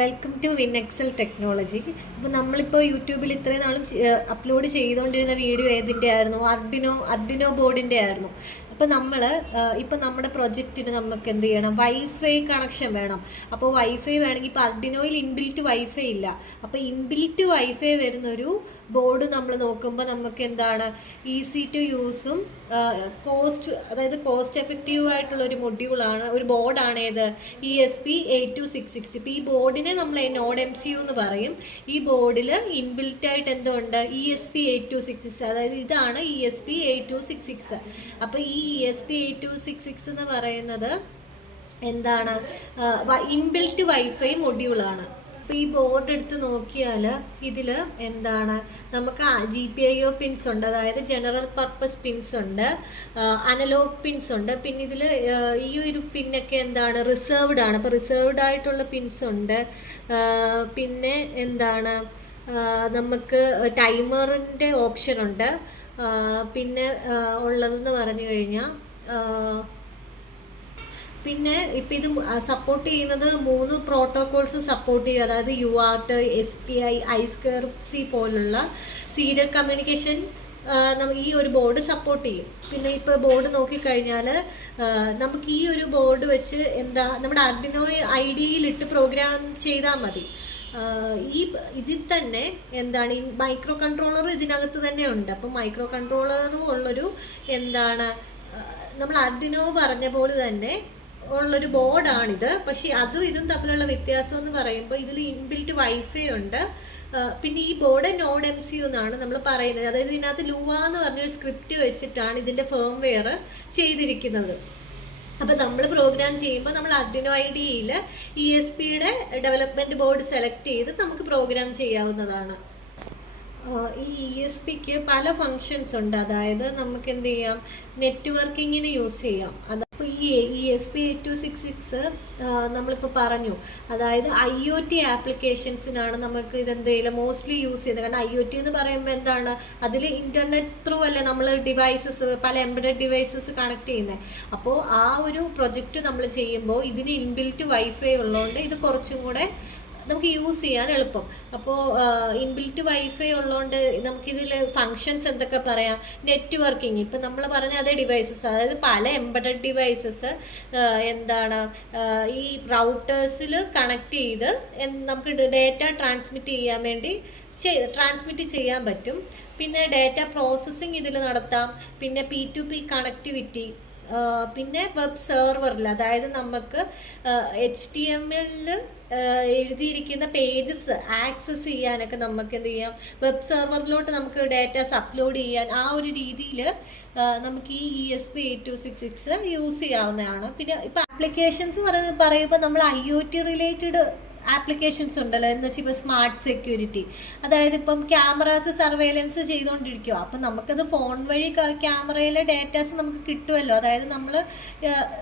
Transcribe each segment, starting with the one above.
Welcome to win excel technology ഇപ്പോൾ നമ്മളിപ്പോൾ യൂട്യൂബിൽ ഇത്രയും നാളും അപ്ലോഡ് ചെയ്തുകൊണ്ടിരുന്ന വീഡിയോ ഏതിന്റെ ആയിരുന്നു അർഡിനോ അർഡിനോ ബോർഡിന്റെ ആയിരുന്നു അപ്പോൾ നമ്മൾ ഇപ്പോൾ നമ്മുടെ പ്രൊജക്റ്റിന് നമുക്ക് എന്ത് ചെയ്യണം? വൈഫൈ കണക്ഷൻ വേണം. അപ്പോൾ വൈഫൈ വേണമെങ്കിൽ ഇപ്പോൾ അർഡിനോയിൽ ഇൻബിൽറ്റ് വൈഫൈ ഇല്ല. അപ്പോൾ ഇൻബിൽറ്റ് വൈഫൈ വരുന്നൊരു ബോർഡ് നമ്മൾ നോക്കുമ്പോൾ നമുക്ക് എന്താണ്? ഈസി ടു യൂസും കോസ്റ്റ് അതായത് കോസ്റ്റ് എഫക്റ്റീവ് ആയിട്ടുള്ള ഒരു മൊഡ്യൂളാണ് ഒരു ബോർഡാണ് ഏത്? E S P eight two six six ഇപ്പോൾ ഈ ബോർഡിനെ നമ്മൾ നോഡ് എം സി യു എന്ന് പറയും. ഈ ബോർഡിൽ ഇൻബിൽറ്റ് ആയിട്ട് എന്തുണ്ട് E S P eight two six six അതായത് ഇതാണ് E S P eight two six six അപ്പോൾ ഈ E S P eight two six six എന്ന് പറയുന്നത് എന്താണ്? ഇൻബിൽറ്റ് വൈഫൈ മൊഡ്യൂളാണ് അപ്പോൾ ഈ ബോർഡ് എടുത്ത് നോക്കിയാൽ ഇതിൽ എന്താണ്? നമുക്ക് G P I O pins ഉണ്ട്. അതായത് ജനറൽ പർപ്പസ് പിൻസ് ഉണ്ട്. അനലോഗ് പിൻസ് ഉണ്ട്. പിന്നെ ഇതിൽ ഈ ഒരു പിന്നൊക്കെ എന്താണ്? റിസർവ്ഡ് ആണ്. അപ്പോൾ റിസർവ്ഡ് ആയിട്ടുള്ള പിൻസ് ഉണ്ട്. പിന്നെ എന്താണ്? നമുക്ക് ടൈമറിന്റെ ഓപ്ഷൻ ഉണ്ട്. പിന്നെ ഉള്ളതെന്ന് പറഞ്ഞു കഴിഞ്ഞാൽ പിന്നെ ഇപ്പം ഇത് സപ്പോർട്ട് ചെയ്യുന്നത് മൂന്ന് പ്രോട്ടോകോൾസ് സപ്പോർട്ട് ചെയ്യും അതായത് UART S P I I square C പോലുള്ള സീരിയൽ കമ്മ്യൂണിക്കേഷൻ ഈ ഒരു ബോർഡ് സപ്പോർട്ട് ചെയ്യും. പിന്നെ ഇപ്പോൾ ബോർഡ് നോക്കിക്കഴിഞ്ഞാൽ നമുക്ക് ഈ ഒരു ബോർഡ് വെച്ച് എന്താ നമ്മുടെ അഗ്നോ ഐ ഡിയിലിട്ട് പ്രോഗ്രാം ചെയ്താൽ മതി. ഈ ഇതിൽ തന്നെ എന്താണ് ഈ മൈക്രോ കൺട്രോളർ ഇതിനകത്ത് തന്നെ ഉണ്ട്. അപ്പം മൈക്രോ കൺട്രോളറും ഉള്ളൊരു എന്താണ് നമ്മൾ അർഡിനോ പറഞ്ഞ പോലെ തന്നെ ഉള്ളൊരു ബോർഡാണിത്. പക്ഷേ അതും ഇതും തമ്മിലുള്ള വ്യത്യാസം എന്ന് പറയുമ്പോൾ ഇതിൽ ഇൻബിൽറ്റ് വൈഫൈ ഉണ്ട്. പിന്നെ ഈ ബോർഡ് നോഡ് എം സി എന്നാണ് നമ്മൾ പറയുന്നത്. അതായത് ഇതിനകത്ത് ലൂവ എന്ന് പറഞ്ഞൊരു സ്ക്രിപ്റ്റ് വെച്ചിട്ടാണ് ഇതിന്റെ ഫേം വെയർ ചെയ്തിരിക്കുന്നത്. അപ്പോൾ നമ്മൾ പ്രോഗ്രാം ചെയ്യുമ്പോൾ നമ്മൾ അഡ്മിനോ ഐ ഡിയിൽ ഇ എസ് പിയുടെ ഡെവലപ്മെന്റ് ബോർഡ് സെലക്ട് ചെയ്ത് നമുക്ക് പ്രോഗ്രാം ചെയ്യാവുന്നതാണ്. ഈ ഇ എസ് പിക്ക് പല ഫങ്ഷൻസ് ഉണ്ട്. അതായത് നമുക്ക് എന്ത് ചെയ്യാം? നെറ്റ്വർക്കിങ്ങിന് യൂസ് ചെയ്യാം. അത് അപ്പോൾ ഈ E S P eight two six six നമ്മളിപ്പോൾ പറഞ്ഞു. അതായത് ഐ ഒ ടി ആപ്ലിക്കേഷൻസിനാണ് നമുക്ക് ഇതെന്തെങ്കിലും മോസ്റ്റ്ലി യൂസ് ചെയ്യുന്നത് കാരണം ഐ ഒ ടി എന്ന് പറയുമ്പോൾ എന്താണ്? അതിൽ ഇന്റർനെറ്റ് ത്രൂ അല്ലേ നമ്മൾ ഡിവൈസസ് പല എംബഡഡ് ഡിവൈസസ് കണക്ട് ചെയ്യുന്നത് അപ്പോൾ ആ ഒരു പ്രൊജക്റ്റ് നമ്മൾ ചെയ്യുമ്പോൾ ഇതിന് ഇൻബിൽറ്റ് വൈഫൈ ഉള്ളതുകൊണ്ട് ഇത് കുറച്ചും കൂടെ നമുക്ക് യൂസ് ചെയ്യാൻ എളുപ്പം. അപ്പോൾ ഇൻബിൽറ്റ് വൈഫൈ ഉള്ളതുകൊണ്ട് നമുക്കിതിൽ ഫങ്ഷൻസ് എന്തൊക്കെ പറയാം? നെറ്റ്വർക്കിംഗ് ഇപ്പം നമ്മൾ പറഞ്ഞ അതേ ഡിവൈസസ് അതായത് പല എംബഡഡ് ഡിവൈസസ് എന്താണ് ഈ റൗട്ടേഴ്സിൽ കണക്ട് ചെയ്ത് നമുക്ക് ഡേറ്റ ട്രാൻസ്മിറ്റ് ചെയ്യാൻ വേണ്ടി ചെയ് ട്രാൻസ്മിറ്റ് ചെയ്യാൻ പറ്റും. പിന്നെ ഡേറ്റ പ്രോസസ്സിങ് ഇതിൽ നടത്താം. പിന്നെ പി ടു പി കണക്ടിവിറ്റി പിന്നെ വെബ് സെർവറിൽ അതായത് നമുക്ക് എച്ച് ടി എം എല്ലിൽ എഴുതിയിരിക്കുന്ന പേജസ് ആക്സസ് ചെയ്യാനൊക്കെ നമുക്ക് എന്ത് ചെയ്യാം? വെബ് സെർവറിലോട്ട് നമുക്ക് ഡേറ്റാസ് അപ്ലോഡ് ചെയ്യാൻ ആ ഒരു രീതിയിൽ നമുക്ക് ഈ E S P eight two six six use ചെയ്യാവുന്നതാണ്. പിന്നെ ഇപ്പം ആപ്ലിക്കേഷൻസ് പറയുമ്പോൾ നമ്മൾ I O T related applications ഉണ്ടല്ലോ. എന്ന് വെച്ചാൽ ഇപ്പോൾ സ്മാർട്ട് സെക്യൂരിറ്റി അതായത് ഇപ്പം ക്യാമറാസ് സർവേലൻസ് ചെയ്തുകൊണ്ടിരിക്കുക അപ്പം നമുക്കത് ഫോൺ വഴി ക്യാമറയിലെ ഡേറ്റാസ് നമുക്ക് കിട്ടുമല്ലോ അതായത് നമ്മൾ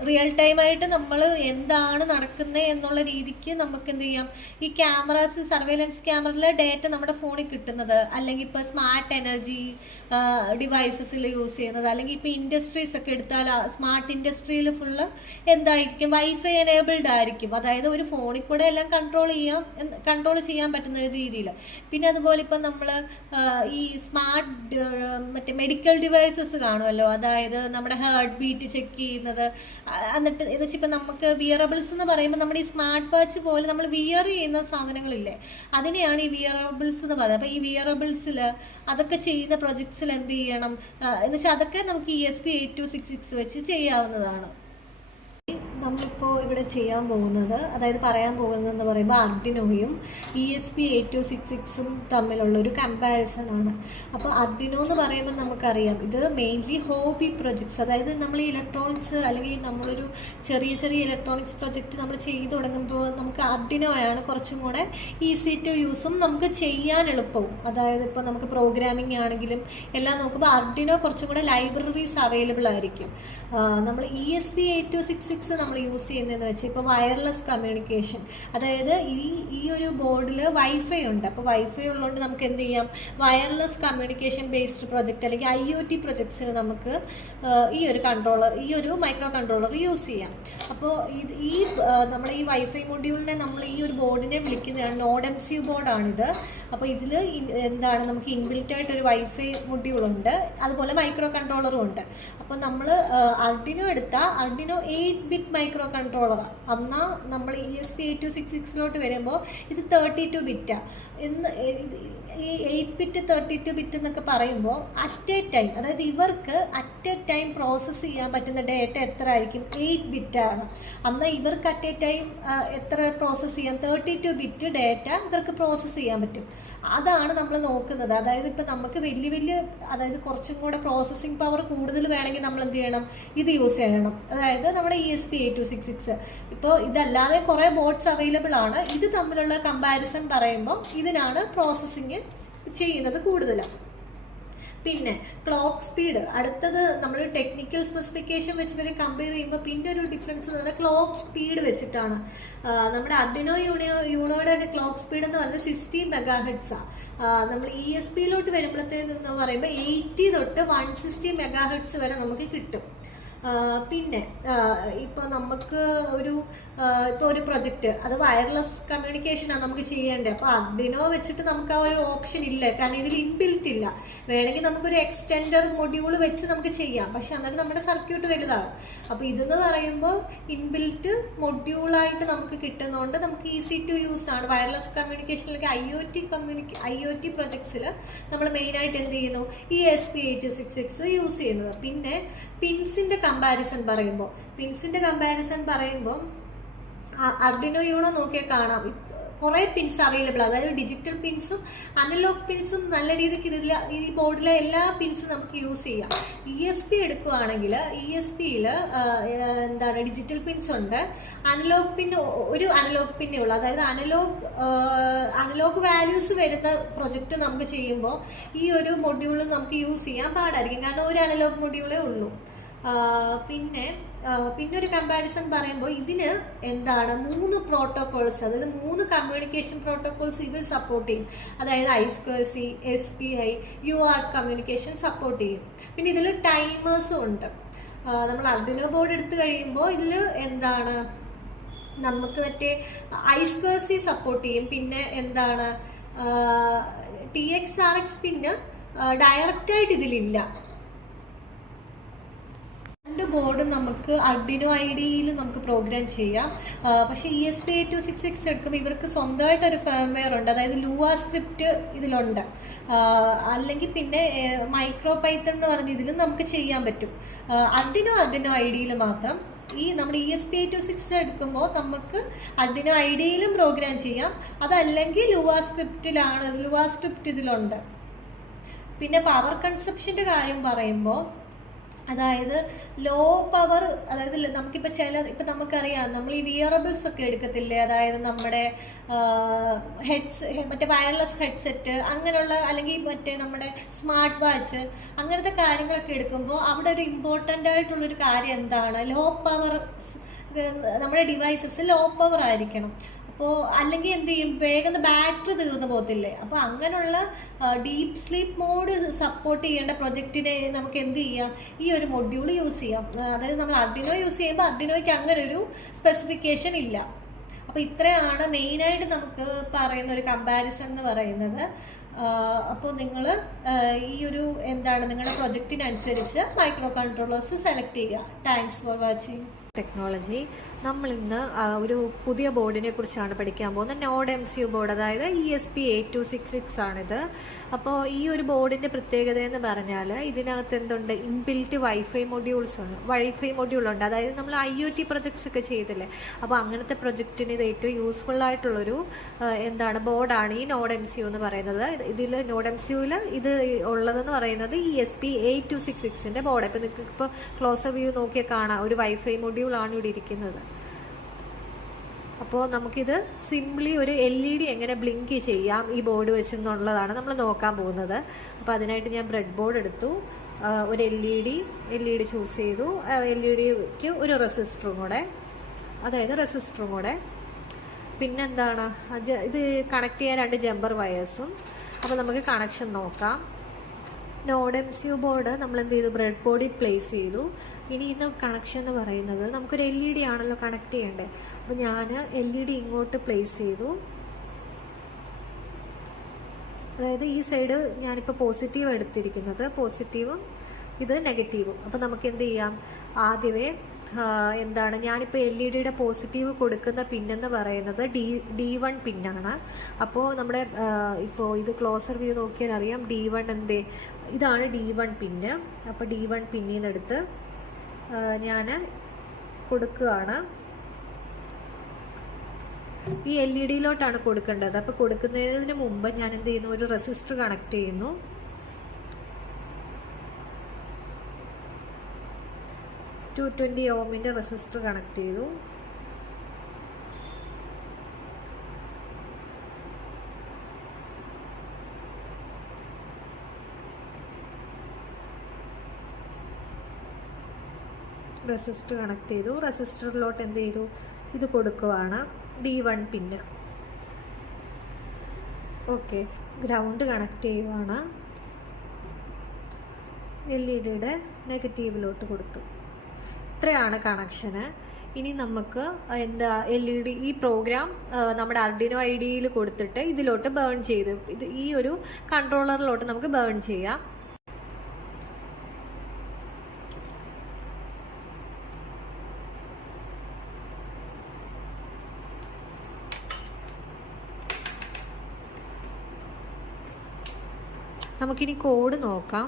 റിയൽ ടൈമായിട്ട് നമ്മൾ എന്താണ് നടക്കുന്നത് എന്നുള്ള രീതിക്ക് നമുക്ക് എന്ത് ചെയ്യാം? ഈ ക്യാമറാസ് സർവേലൻസ് ക്യാമറയിലെ ഡേറ്റ നമ്മുടെ ഫോണിൽ കിട്ടുന്നത്. അല്ലെങ്കിൽ ഇപ്പോൾ സ്മാർട്ട് എനർജി ഡിവൈസസിൽ യൂസ് ചെയ്യുന്നത്. അല്ലെങ്കിൽ ഇപ്പോൾ ഇൻഡസ്ട്രീസ് ഒക്കെ എടുത്താൽ സ്മാർട്ട് ഇൻഡസ്ട്രിയിൽ ഫുള്ള് എന്തായിരിക്കും? വൈഫൈ എനേബിൾഡ് ആയിരിക്കും. അതായത് ഒരു ഫോണിൽ കൂടെ എല്ലാം കൺട്രോൾ ചെയ്യാം കൺട്രോൾ ചെയ്യാൻ പറ്റുന്ന രീതിയിൽ പിന്നെ അതുപോലെ ഇപ്പം നമ്മൾ ഈ സ്മാർട്ട് മറ്റേ മെഡിക്കൽ ഡിവൈസസ് കാണുമല്ലോ. അതായത് നമ്മുടെ ഹാർട്ട് ബീറ്റ് ചെക്ക് ചെയ്യുന്നത് എന്നിട്ട് എന്ന് വെച്ചാൽ ഇപ്പം നമുക്ക് വിയറബിൾസ് എന്ന് പറയുമ്പോൾ നമ്മുടെ ഈ സ്മാർട്ട് വാച്ച് പോലെ നമ്മൾ വിയർ ചെയ്യുന്ന സാധനങ്ങളില്ലേ? അതിനെയാണ് ഈ വിയറബിൾസ് എന്ന് പറയുന്നത്. അപ്പോൾ ഈ വിയറബിൾസിൽ അതൊക്കെ ചെയ്യുന്ന പ്രൊജക്ട്സിൽ എന്ത് ചെയ്യണം? എന്ന് വെച്ചാൽ അതൊക്കെ നമുക്ക് E S P eight two six six വെച്ച് ചെയ്യാവുന്നതാണ്. നമ്മളിപ്പോൾ ഇവിടെ ചെയ്യാൻ പോകുന്നത് അതായത് പറയാൻ പോകുന്നതെന്ന് പറയുമ്പോൾ അർഡിനോയും E S P eight two six സിക്സും തമ്മിലുള്ള ഒരു കമ്പാരിസൺ ആണ്. അപ്പോൾ അർഡിനോ എന്ന് പറയുമ്പോൾ നമുക്കറിയാം ഇത് മെയിൻലി ഹോബി പ്രൊജക്ട്സ് അതായത് നമ്മൾ ഈ ഇലക്ട്രോണിക്സ് അല്ലെങ്കിൽ നമ്മളൊരു ചെറിയ ചെറിയ ഇലക്ട്രോണിക്സ് പ്രൊജക്റ്റ് നമ്മൾ ചെയ്തു തുടങ്ങുമ്പോൾ നമുക്ക് അർഡിനോയാണ് കുറച്ചും കൂടെ ഈസി ടു യൂസും നമുക്ക് ചെയ്യാൻ എളുപ്പവും. അതായത് ഇപ്പോൾ നമുക്ക് പ്രോഗ്രാമിംഗ് ആണെങ്കിലും എല്ലാം നോക്കുമ്പോൾ അർഡിനോ കുറച്ചും കൂടെ ലൈബ്രറീസ് അവൈലബിൾ ആയിരിക്കും. നമ്മൾ E S P eight two six six നമ്മൾ യൂസ് ചെയ്യുന്നതെന്ന് വെച്ചാൽ ഇപ്പോൾ വയർലെസ് കമ്മ്യൂണിക്കേഷൻ അതായത് ഈ ഈ ഒരു ബോർഡിൽ വൈഫൈ ഉണ്ട്. അപ്പോൾ വൈഫൈ ഉള്ളതുകൊണ്ട് നമുക്ക് എന്ത് ചെയ്യാം? വയർലെസ് കമ്മ്യൂണിക്കേഷൻ ബേസ്ഡ് പ്രൊജക്റ്റ് അല്ലെങ്കിൽ ഐ ഒ ടി പ്രൊജക്ട്സിന് നമുക്ക് ഈ ഒരു കൺട്രോളർ ഈ ഒരു മൈക്രോ കൺട്രോളർ യൂസ് ചെയ്യാം. അപ്പോൾ ഇത് ഈ നമ്മുടെ ഈ വൈഫൈ മൊഡ്യൂളിനെ നമ്മൾ ഈ ഒരു ബോർഡിനെ വിളിക്കുന്നതാണ് നോഡ് എം സി ബോർഡാണിത്. അപ്പോൾ ഇതിൽ എന്താണ് നമുക്ക് ഇൻബിൽറ്റ് ആയിട്ട് ഒരു വൈഫൈ മൊഡ്യൂളുണ്ട് അതുപോലെ മൈക്രോ കൺട്രോളറും ഉണ്ട്. അപ്പോൾ നമ്മൾ അർഡിനോ എടുത്താൽ അർഡിനോ എയ്റ്റ് ബിറ്റ് മൈക്രോ കൺട്രോളറാണ് എന്നാൽ നമ്മൾ E S P eight two six സിക്സിലോട്ട് വരുമ്പോൾ ഇത് തേർട്ടി ടു ബിറ്റാണ് എന്ന് ഈ eight bit thirty two bit എന്നൊക്കെ പറയുമ്പോൾ അറ്റ് എ ടൈം അതായത് ഇവർക്ക് അറ്റ് എ ടൈം പ്രോസസ്സ് ചെയ്യാൻ പറ്റുന്ന ഡേറ്റ എത്ര ആയിരിക്കും എയ്റ്റ് ബിറ്റാണ് അന്ന് ഇവർക്ക് അറ്റ് എ ടൈം എത്ര പ്രോസസ്സ് ചെയ്യാം? തേർട്ടി ടു ബിറ്റ് ഡേറ്റ ഇവർക്ക് പ്രോസസ്സ് ചെയ്യാൻ പറ്റും. അതാണ് നമ്മൾ നോക്കുന്നത്. അതായത് ഇപ്പം നമുക്ക് വലിയ വലിയ അതായത് കുറച്ചും കൂടെ പ്രോസസ്സിംഗ് പവർ കൂടുതൽ വേണമെങ്കിൽ നമ്മൾ എന്ത് ചെയ്യണം? ഇത് യൂസ് ചെയ്യണം. അതായത് നമ്മുടെ E S P eight two six six ഇപ്പോൾ ഇതല്ലാതെ കുറേ ബോർഡ്സ് അവൈലബിൾ ആണ്. ഇത് തമ്മിലുള്ള കമ്പാരിസൺ പറയുമ്പോൾ ഇതിനാണ് പ്രോസസ്സിങ് ചെയ്യുന്നത് കൂടുതലാണ് പിന്നെ ക്ലോക്ക് സ്പീഡ് അടുത്തത് നമ്മൾ ടെക്നിക്കൽ സ്പെസിഫിക്കേഷൻ വെച്ച് പിന്നെ കമ്പയർ ചെയ്യുമ്പോൾ പിന്നെ ഒരു ഡിഫറൻസ് എന്ന് പറഞ്ഞാൽ ക്ലോക്ക് സ്പീഡ് വെച്ചിട്ടാണ്. നമ്മുടെ അഡിനോ യൂണിയോ യൂണോയുടെ ഒക്കെ ക്ലോക്ക് സ്പീഡ് എന്ന് പറഞ്ഞാൽ സിക്സ്റ്റി മെഗാ ഹെഡ്സാണ് നമ്മൾ ഇ എസ് പിയിലോട്ട് വരുമ്പോഴത്തേന്ന് പറയുമ്പോൾ എയ്റ്റി തൊട്ട് വൺ സിക്സ്റ്റി മെഗാ ഹെഡ്സ് വരെ നമുക്ക് കിട്ടും. പിന്നെ ഇപ്പോൾ നമുക്ക് ഒരു ഇപ്പോൾ ഒരു പ്രൊജക്റ്റ് അത് വയർലെസ് കമ്മ്യൂണിക്കേഷനാണ് നമുക്ക് ചെയ്യേണ്ടത്. അപ്പോൾ അതിനോ വെച്ചിട്ട് നമുക്ക് ആ ഒരു ഓപ്ഷൻ ഇല്ല. കാരണം ഇതിൽ ഇൻബിൽറ്റ് ഇല്ല. വേണമെങ്കിൽ നമുക്കൊരു എക്സ്റ്റെൻഡർ മൊഡ്യൂൾ വെച്ച് നമുക്ക് ചെയ്യാം. പക്ഷെ അന്നേരം നമ്മുടെ സർക്യൂട്ട് വലുതാകും അപ്പോൾ ഇതെന്ന് പറയുമ്പോൾ ഇൻബിൽറ്റ് മൊഡ്യൂളായിട്ട് നമുക്ക് കിട്ടുന്നതുകൊണ്ട് നമുക്ക് ഈസി ടു യൂസ് ആണ്. വയർലെസ് കമ്മ്യൂണിക്കേഷനിലേക്ക് ഐ ഒ ടി കമ്മ്യൂണിക്കേ ഐ ഒ ടി പ്രൊജക്ട്സിൽ നമ്മൾ മെയിനായിട്ട് എന്ത് ചെയ്യുന്നു? ഈ S P eight six six use ചെയ്യുന്നത്. പിന്നെ പിൻസിന്റെ കമ്പാരിസൺ പറയുമ്പോൾ പിൻസിന്റെ കമ്പാരിസൺ പറയുമ്പോൾ അർഡിനോ യൂണോ നോക്കിയാൽ കാണാം. കുറേ പിൻസ് അവൈലബിൾ അതായത് ഡിജിറ്റൽ പിൻസും അനലോഗ് പിൻസും നല്ല രീതിക്ക് ഇതിൽ ഈ ബോർഡിലെ എല്ലാ പിൻസും നമുക്ക് യൂസ് ചെയ്യാം. ഇ എസ് പി എടുക്കുകയാണെങ്കിൽ ഇ എസ് പിയിൽ എന്താണ് ഡിജിറ്റൽ പിൻസ് ഉണ്ട്. അനലോഗ് പിൻ ഒരു അനലോഗ് പിന്നേ ഉള്ളൂ. അതായത് അനലോഗ് അനലോഗ് വാല്യൂസ് വരുന്ന പ്രൊജക്റ്റ് നമുക്ക് ചെയ്യുമ്പോൾ ഈ ഒരു മൊഡ്യൂൾ നമുക്ക് യൂസ് ചെയ്യാൻ പാടായിരിക്കും. കാരണം ഒരു അനലോഗ് മൊഡ്യൂളേ ഉള്ളൂ. പിന്നെ പിന്നെ ഒരു കമ്പാരിസൺ പറയുമ്പോൾ ഇതിന് എന്താണ് മൂന്ന് പ്രോട്ടോകോൾസ് അതായത് മൂന്ന് കമ്മ്യൂണിക്കേഷൻ പ്രോട്ടോകോൾസ് ഇവർ സപ്പോർട്ട് ചെയ്യും. അതായത് I square C S P I U R communication support ചെയ്യും. പിന്നെ ഇതിൽ ടൈമേഴ്സും ഉണ്ട്. നമ്മൾ അർഡിനോ ബോർഡ് എടുത്തു കഴിയുമ്പോൾ ഇതിൽ എന്താണ് നമുക്ക് മറ്റേ ഐ സ്ക്വയർ സി സപ്പോർട്ട് ചെയ്യും. പിന്നെ എന്താണ് ടി എക്സ് ആർ എക്സ് പിന്നെ ഡയറക്റ്റായിട്ട് ഇതിലില്ല. ബോർഡും നമുക്ക് അർഡിനോ ഐ ഡിയിൽ നമുക്ക് പ്രോഗ്രാം ചെയ്യാം. പക്ഷേ E S P eight two six six എടുക്കുമ്പോൾ ഇവർക്ക് സ്വന്തമായിട്ട് സ്വന്തമായിട്ടൊരു ഫേംവെയർ ഉണ്ട്. അതായത് ലൂവ സ്ക്രിപ്റ്റ് ഇതിലുണ്ട്. അല്ലെങ്കിൽ പിന്നെ മൈക്രോ പൈത്തൺ എന്ന് പറഞ്ഞ ഇതിലും നമുക്ക് ചെയ്യാൻ പറ്റും. അർഡിനോ അർഡിനോ ഐ ഡിയിൽ മാത്രം ഈ നമ്മുടെ E S P two six എടുക്കുമ്പോൾ നമുക്ക് അഡിനോ ഐ ഡിയിലും പ്രോഗ്രാം ചെയ്യാം. അതല്ലെങ്കിൽ ലുവ സ്ക്രിപ്റ്റിലാണ് ലുവ സ്ക്രിപ്റ്റ് ഇതിലുണ്ട്. പിന്നെ പവർ കൺസപ്ഷന്റെ കാര്യം പറയുമ്പോൾ അതായത് ലോ പവർ അതായത് നമുക്കിപ്പോൾ ചില ഇപ്പം നമുക്കറിയാം നമ്മൾ ഈ വിയറബിൾസ് ഒക്കെ എടുക്കത്തില്ലേ? അതായത് നമ്മുടെ ഹെഡ്സ് മറ്റേ വയർലെസ് ഹെഡ്സെറ്റ് അങ്ങനെയുള്ള അല്ലെങ്കിൽ മറ്റേ നമ്മുടെ സ്മാർട്ട് വാച്ച് അങ്ങനത്തെ കാര്യങ്ങളൊക്കെ എടുക്കുമ്പോൾ അവിടെ ഒരു ഇമ്പോർട്ടന്റ് ആയിട്ടുള്ളൊരു കാര്യം എന്താണ്? ലോ പവർ നമ്മുടെ ഡിവൈസസ് ലോ പവർ ആയിരിക്കണം. അപ്പോൾ അല്ലെങ്കിൽ എന്ത് ചെയ്യും? വേഗം ബാറ്ററി തീർന്നു പോകത്തില്ലേ? അപ്പോൾ അങ്ങനെയുള്ള ഡീപ്പ് സ്ലീപ്പ് മോഡ് സപ്പോർട്ട് ചെയ്യേണ്ട പ്രൊജക്റ്റിനെ നമുക്ക് എന്ത് ചെയ്യാം? ഈ ഒരു മൊഡ്യൂൾ യൂസ് ചെയ്യാം. അതായത് നമ്മൾ അർഡിനോ യൂസ് ചെയ്യുമ്പോൾ അർഡിനോയ്ക്ക് അങ്ങനെ ഒരു സ്പെസിഫിക്കേഷൻ ഇല്ല. അപ്പോൾ ഇത്രയാണ് മെയിനായിട്ട് നമുക്ക് പറയുന്ന ഒരു കമ്പാരിസൺ എന്ന് പറയുന്നത്. അപ്പോൾ നിങ്ങൾ ഈ ഒരു എന്താണ് നിങ്ങളുടെ പ്രൊജക്റ്റിനനുസരിച്ച് മൈക്രോ കൺട്രോളേഴ്സ് സെലക്ട് ചെയ്യുക. താങ്ക്സ് ഫോർ വാച്ചിങ് ടെക്നോളജി നമ്മൾ ഇന്ന് ഒരു പുതിയ ബോർഡിനെ കുറിച്ചാണ് പഠിക്കാൻ പോകുന്നത്. Node M C U board അതായത് E S P eight two six six ആണിത്. അപ്പോൾ ഈ ഒരു ബോർഡിന്റെ പ്രത്യേകത എന്ന് പറഞ്ഞാൽ ഇതിനകത്ത് എന്തുണ്ട്? ഇൻബിൽറ്റ് വൈഫൈ മൊഡ്യൂൾസ് ഉണ്ട്. വൈഫൈ മൊഡ്യൂളുണ്ട് അതായത് നമ്മൾ ഐ ഒ ടി പ്രൊജക്ട്സ് ഒക്കെ ചെയ്തില്ലേ അപ്പോൾ അങ്ങനത്തെ പ്രൊജക്റ്റിന് ഇത് ഏറ്റവും യൂസ്ഫുൾ ആയിട്ടുള്ളൊരു എന്താണ് ബോർഡാണ് ഈ നോഡ് എം സി യു എന്ന് പറയുന്നത്. ഇതിൽ നോഡ് എം സി യുവിൽ ഇത് ഉള്ളതെന്ന് പറയുന്നത് E S P eight two six സിക്സിന്റെ board. ഇപ്പോൾ നിങ്ങൾക്ക് ഇപ്പോൾ ക്ലോസ് വ്യൂ നോക്കിയാൽ കാണാം. ഒരു വൈഫൈ മൊഡ്യൂളാണ് ഇവിടെ ഇരിക്കുന്നത്. അപ്പോൾ നമുക്കിത് സിംപ്ലി ഒരു എൽ ഇ ഡി എങ്ങനെ ബ്ലിങ്ക് ചെയ്യാം ഈ ബോർഡ് വെച്ചെന്നുള്ളതാണ് നമ്മൾ നോക്കാൻ പോകുന്നത്. അപ്പോൾ അതിനായിട്ട് ഞാൻ ബ്രെഡ് ബോർഡ് എടുത്തു ഒരു L E D L E D choose ചെയ്തു. എൽ ഇ ഡിക്ക് ഒരു റെസിസ്റ്ററും കൂടെ. അതായത് റെസിസ്റ്ററും കൂടെ. പിന്നെന്താണ്? ഇത് കണക്ട് ചെയ്യാൻ രണ്ട് ജമ്പർ വയേഴ്സും അപ്പോൾ നമുക്ക് കണക്ഷൻ നോക്കാം. Node M C U board നമ്മൾ എന്ത് ചെയ്തു ബ്രെഡ് ബോർഡിൽ പ്ലേസ് ചെയ്തു. ഇനി ഇന്ന് കണക്ഷൻ എന്ന് പറയുന്നത് നമുക്കൊരു എൽ ഇ ഡി ആണല്ലോ കണക്ട് ചെയ്യേണ്ടത് അപ്പോൾ ഞാൻ എൽ ഇ ഡി ഇങ്ങോട്ട് പ്ലേസ് ചെയ്തു. അതായത് ഈ സൈഡ് ഞാനിപ്പോൾ പോസിറ്റീവ് എടുത്തിരിക്കുന്നത്. പോസിറ്റീവും ഇത് നെഗറ്റീവും അപ്പോൾ നമുക്ക് എന്ത് ചെയ്യാം? ആദ്യമേ എന്താണ് ഞാനിപ്പോൾ എൽ ഇ ഡിയുടെ പോസിറ്റീവ് കൊടുക്കുന്ന പിന്നെന്ന് പറയുന്നത് ഡി ഡി വൺ പിന്നാണ്. അപ്പോൾ നമ്മുടെ ഇപ്പോൾ ഇത് ക്ലോസർ വ്യൂ നോക്കിയാൽ അറിയാം ഡി വൺ എന്തേ ഇതാണ് ഡി വൺ പിന്ന്. അപ്പോൾ ഡി വൺ പിന്നിൽ നിന്നെടുത്ത് ഞാൻ കൊടുക്കുകയാണ്. ഈ എൽ ഇ ഡിയിലോട്ടാണ് കൊടുക്കേണ്ടത്. അപ്പോൾ കൊടുക്കുന്നതിന് മുമ്പ് ഞാൻ എന്ത് ചെയ്യുന്നു ഒരു റെസിസ്റ്റർ കണക്ട് ചെയ്യുന്നു. ടു ട്വന്റി ഓമിന്റെ റെസിസ്റ്റർ കണക്ട് ചെയ്തു. റെസിസ്റ്റർ കണക്ട് ചെയ്തു. റെസിസ്റ്ററിലോട്ട് എന്ത് ചെയ്തു? ഇത് കൊടുക്കുവാണ്. D one pin. Okay ground connect ചെയ്യുവാണ്. എൽ ഇ ഡിയുടെ നെഗറ്റീവിലോട്ട് കൊടുത്തു. ഇത്രയാണ് കണക്ഷന് ഇനി നമുക്ക് എന്താ എൽ ഇ ഡി ഈ പ്രോഗ്രാം നമ്മുടെ അർഡിനോ ഐ ഡിയിൽ കൊടുത്തിട്ട് ഇതിലോട്ട് ബേൺ ചെയ്ത് ഇത് ഈ ഒരു കൺട്രോളറിലോട്ട് നമുക്ക് ബേൺ ചെയ്യാം. നമുക്കിനി കോഡ് നോക്കാം.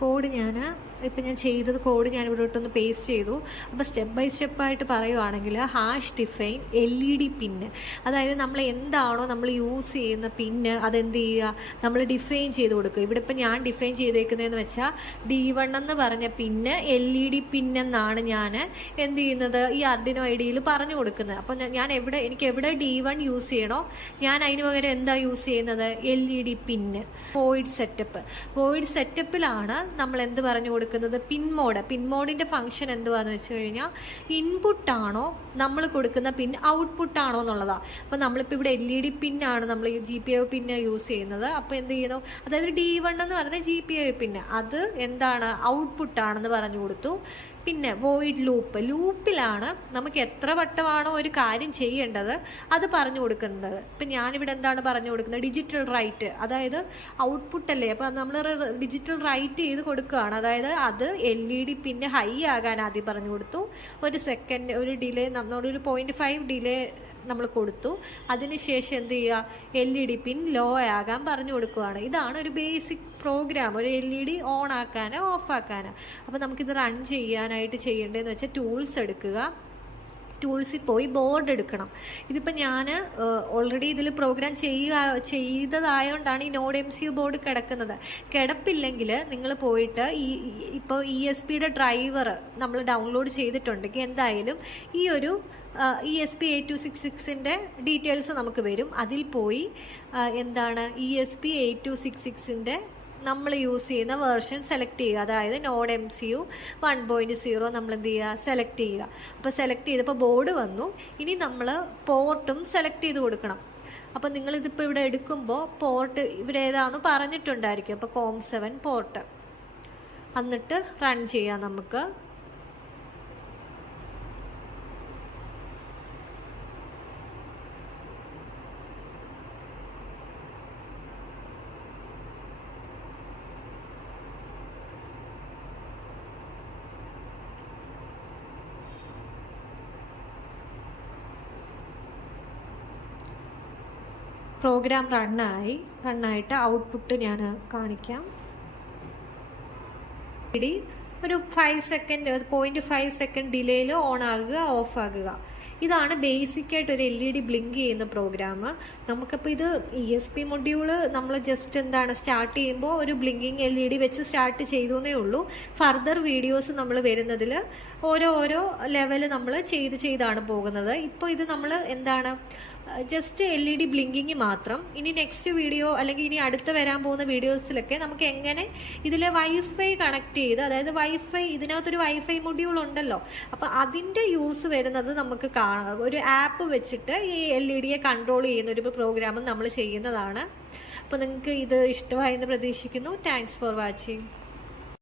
കോഡ് ഞാൻ ഇപ്പം ഞാൻ ചെയ്തത് കോഡ് ഞാൻ ഇവിടോട്ടൊന്ന് പേസ്റ്റ് ചെയ്തു. അപ്പോൾ സ്റ്റെപ്പ് ബൈ സ്റ്റെപ്പായിട്ട് പറയുവാണെങ്കിൽ hash define L E D pin അതായത് നമ്മൾ എന്താണോ നമ്മൾ യൂസ് ചെയ്യുന്ന പിന്ന് അതെന്ത് ചെയ്യുക? നമ്മൾ ഡിഫൈൻ ചെയ്ത് കൊടുക്കുക. ഇവിടെ ഇപ്പം ഞാൻ ഡിഫൈൻ ചെയ്തേക്കുന്നതെന്ന് വെച്ചാൽ ഡി വൺ എന്ന് പറഞ്ഞ പിന്ന് എൽ ഇ ഡി പിന്നെന്നാണ് ഞാൻ എന്ത് ചെയ്യുന്നത്? ഈ അർഡിനോ ഐ ഡിയിൽ പറഞ്ഞു കൊടുക്കുന്നത്. അപ്പോൾ ഞാൻ- എവിടെ എനിക്ക് എവിടെ ഡി വൺ യൂസ് ചെയ്യണോ ഞാൻ അതിന് പകരം എന്താ യൂസ് ചെയ്യുന്നത്? L E D pin void setup. Void സെറ്റപ്പിലാണ് നമ്മൾ എന്ത് പറഞ്ഞു കൊടുക്കുന്നത്? പിൻമോഡ്. പിൻമോഡിന്റെ പിൻ മോഡിന്റെ ഫംഗ്ഷൻ എന്തുവാന്ന് വെച്ച് കഴിഞ്ഞാൽ ഇൻപുട്ടാണോ നമ്മൾ കൊടുക്കുന്ന പിൻ ഔട്ട്പുട്ട് ആണോ എന്നുള്ളതാണ് അപ്പോൾ നമ്മളിപ്പോൾ ഇവിടെ എൽ ഇ ഡി പിന്നാണ് നമ്മൾ G P I pin use ചെയ്യുന്നത്. അപ്പോൾ എന്ത് ചെയ്യുന്നു? അതായത് ഡി വൺ എന്ന് പറയുന്നത് ജി പി ഐ പിന്നെ അത് എന്താണ്? ഔട്ട്പുട്ട് ആണെന്ന് പറഞ്ഞു കൊടുത്തു. പിന്നെ വോയിഡ് ലൂപ്പ് ലൂപ്പിലാണ് നമുക്ക് എത്ര വട്ടമാണോ ഒരു കാര്യം ചെയ്യേണ്ടത് അത് പറഞ്ഞു കൊടുക്കുന്നത്. ഇപ്പം ഞാനിവിടെ എന്താണ് പറഞ്ഞു കൊടുക്കുന്നത്? ഡിജിറ്റൽ റൈറ്റ് അതായത് ഔട്ട്പുട്ട് അല്ലേ? അപ്പോൾ നമ്മൾ ഡിജിറ്റൽ റൈറ്റ് ചെയ്ത് കൊടുക്കുകയാണ്. അതായത് അത് എൽ ഇ ഡി പിന്നെ ഹൈ ആകാൻ ആദ്യം പറഞ്ഞു കൊടുത്തു. ഒരു സെക്കൻഡ് ഒരു ഡിലേ നമ്മളൊരു പോയിന്റ് ഫൈവ് ഡിലേ നമ്മൾ കൊടുത്തു. അതിനുശേഷം എന്ത് ചെയ്യുക? L E D pin low ആകാൻ പറഞ്ഞു കൊടുക്കുകയാണ്. ഇതാണ് ഒരു ബേസിക് പ്രോഗ്രാം ഒരു എൽ ഇ ഡി ഓൺ ആക്കാനോ ഓഫ് ആക്കാനോ. അപ്പോൾ നമുക്കിത് റൺ ചെയ്യാനായിട്ട് ചെയ്യേണ്ടതെന്ന് വെച്ചാൽ ടൂൾസ് എടുക്കുക. ടൂൾസിൽ പോയി ബോർഡ് എടുക്കണം. ഇതിപ്പോൾ ഞാൻ ഓൾറെഡി ഇതിൽ പ്രോഗ്രാം ചെയ്യുക ചെയ്തതായതുകൊണ്ടാണ് ഈ node M C U board കിടക്കുന്നത്. കിടപ്പില്ലെങ്കിൽ നിങ്ങൾ പോയിട്ട് ഈ- ഇപ്പോൾ ഇ എസ് പിയുടെ ഡ്രൈവർ നമ്മൾ ഡൗൺലോഡ് ചെയ്തിട്ടുണ്ടെങ്കിൽ എന്തായാലും ഈ ഒരു E S P eight two six സിക്സിന്റെ details നമുക്ക് വരും. അതിൽ പോയി എന്താണ് E S P eight two six സിക്സിന്റെ നമ്മൾ യൂസ് ചെയ്യുന്ന വേർഷൻ സെലക്ട് ചെയ്യുക. അതായത് node M C U one point zero നമ്മൾ എന്ത് ചെയ്യുക? സെലക്ട് ചെയ്യുക. അപ്പോൾ സെലക്ട് ചെയ്തപ്പോൾ ബോർഡ് വന്നു. ഇനി നമ്മൾ പോർട്ടും സെലക്ട് ചെയ്ത് കൊടുക്കണം. അപ്പോൾ നിങ്ങളിതിപ്പോൾ ഇവിടെ എടുക്കുമ്പോൾ പോർട്ട് ഇവിടെ ഏതാണെന്ന് പറഞ്ഞിട്ടുണ്ടായിരിക്കും. അപ്പോൾ കോം സെവൻ പോർട്ട് എന്നിട്ട് റൺ ചെയ്യാം നമുക്ക്. പ്രോഗ്രാം റണ്ണായി. റണ്ണായിട്ട് ഔട്ട്പുട്ട് ഞാൻ കാണിക്കാം. ഇടി. ഒരു five second point five second ഡിലേയിൽ on ആകുക ഓഫ് ആകുക. ഇതാണ് ബേസിക് ആയിട്ട് ഒരു എൽ ഇ ഡി ബ്ലിങ്ക് ചെയ്യുന്ന പ്രോഗ്രാം നമുക്കിപ്പോൾ ഇത് ഇ എസ് പി മൊഡ്യൂൾ നമ്മൾ ജസ്റ്റ് എന്താണ് സ്റ്റാർട്ട് ചെയ്യുമ്പോൾ ഒരു ബ്ലിങ്കിങ് എൽ ഇ ഡി വെച്ച് സ്റ്റാർട്ട് ചെയ്തു എന്നേ ഉള്ളൂ. ഫർദർ വീഡിയോസ് നമ്മൾ വരുന്നതിൽ ഓരോ ഓരോ ലെവൽ നമ്മൾ ചെയ്ത് ചെയ്താണ് പോകുന്നത്. ഇപ്പോൾ ഇത് നമ്മൾ എന്താണ് just L E D blinking മാത്രം. ഇനി നെക്സ്റ്റ് വീഡിയോ അല്ലെങ്കിൽ ഇനി അടുത്ത് വരാൻ പോകുന്ന വീഡിയോസിലൊക്കെ നമുക്ക് എങ്ങനെ ഇതിൽ വൈഫൈ കണക്ട് ചെയ്ത് അതായത് വൈഫൈ ഇതിനകത്തൊരു വൈഫൈ മൊഡ്യൂൾ ഉണ്ടല്ലോ. അപ്പോൾ അതിന്റെ യൂസ് വരുന്നത് നമുക്ക് കാണാം ഒരു ആപ്പ് വെച്ചിട്ട് ഈ എൽ ഇ ഡിയെ കൺട്രോൾ ചെയ്യുന്ന ഒരു പ്രോഗ്രാം നമ്മൾ ചെയ്യുന്നതാണ്. അപ്പോൾ നിങ്ങൾക്ക് ഇത് ഇഷ്ടമായെന്ന് പ്രതീക്ഷിക്കുന്നു. Thanks for watching